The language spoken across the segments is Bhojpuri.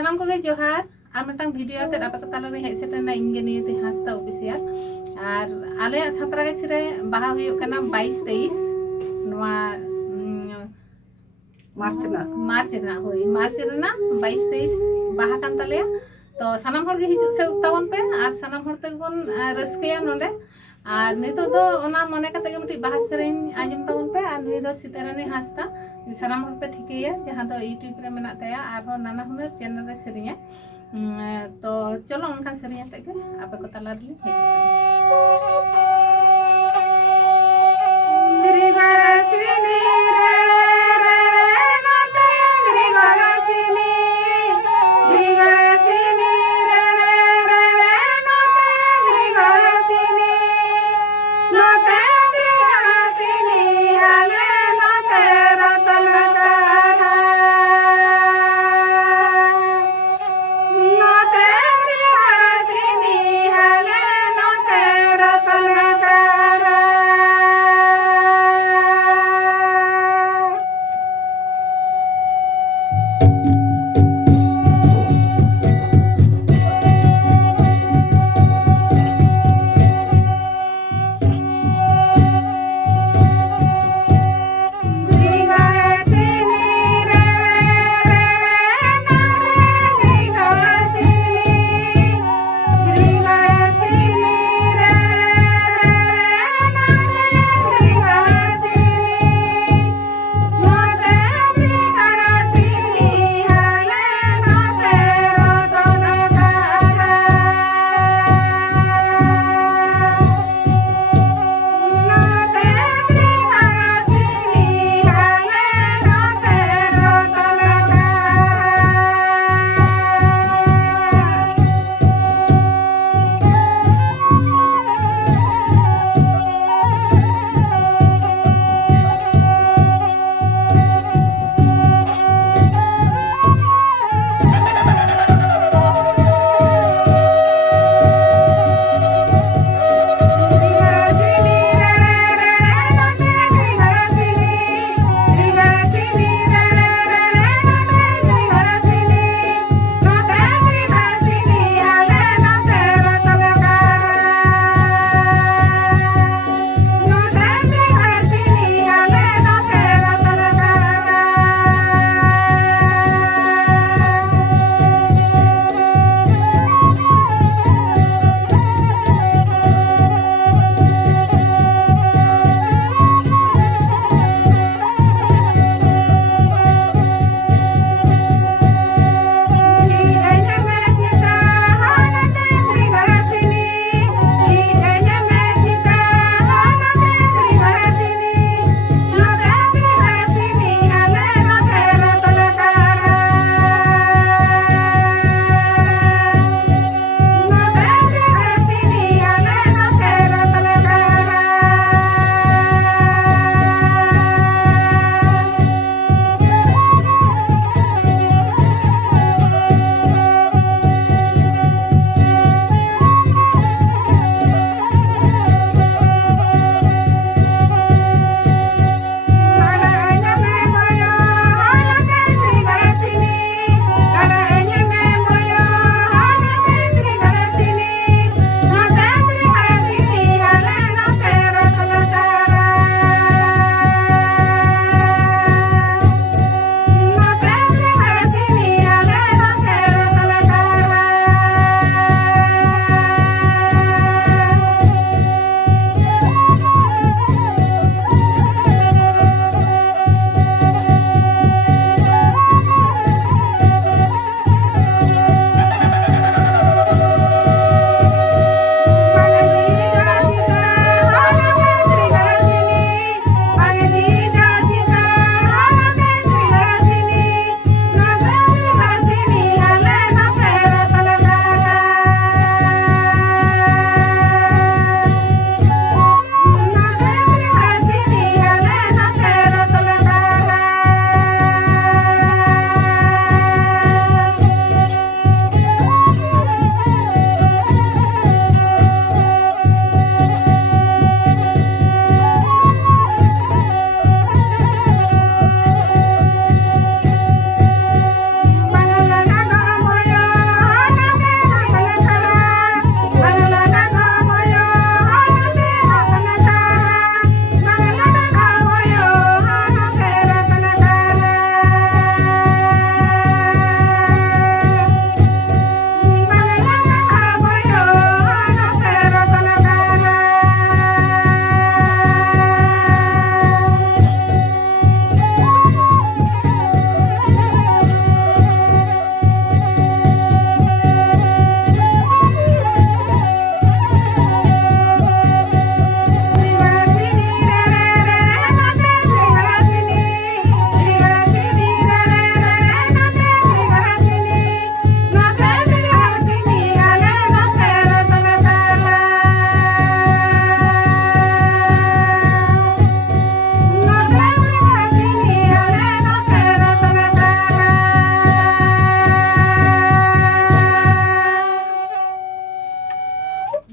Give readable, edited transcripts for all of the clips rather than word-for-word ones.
सानाम को जोहार और मिटन भिडियो ते आपे को ताला रे हेज सेटना इंगे नियते हासता ऑफिशियल और आले सातरागाछी रे बाहा हुयो कना 22 23 नवा मार्च ना होई मार्च ना 22 23 बाहा कान ताले तो सानाम हर गे हिजुग से तावन पे और सानाम हर ते बन रस्केया नोंडे और नितो दो ओना मने कते गे मिटी बाहा सेरेन आंजम तावन पे और नुई दो सितारानी हासता सानाम हर पे ठिकेया जहां दो यूट्यूब रे मेना ताया और नाना हुनर चैनल रे सेरिया तो चलो उनका सेरिया तक आपे को ताला रे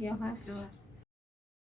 ᱡᱚᱦᱟᱨ ᱡᱚᱦᱟᱨ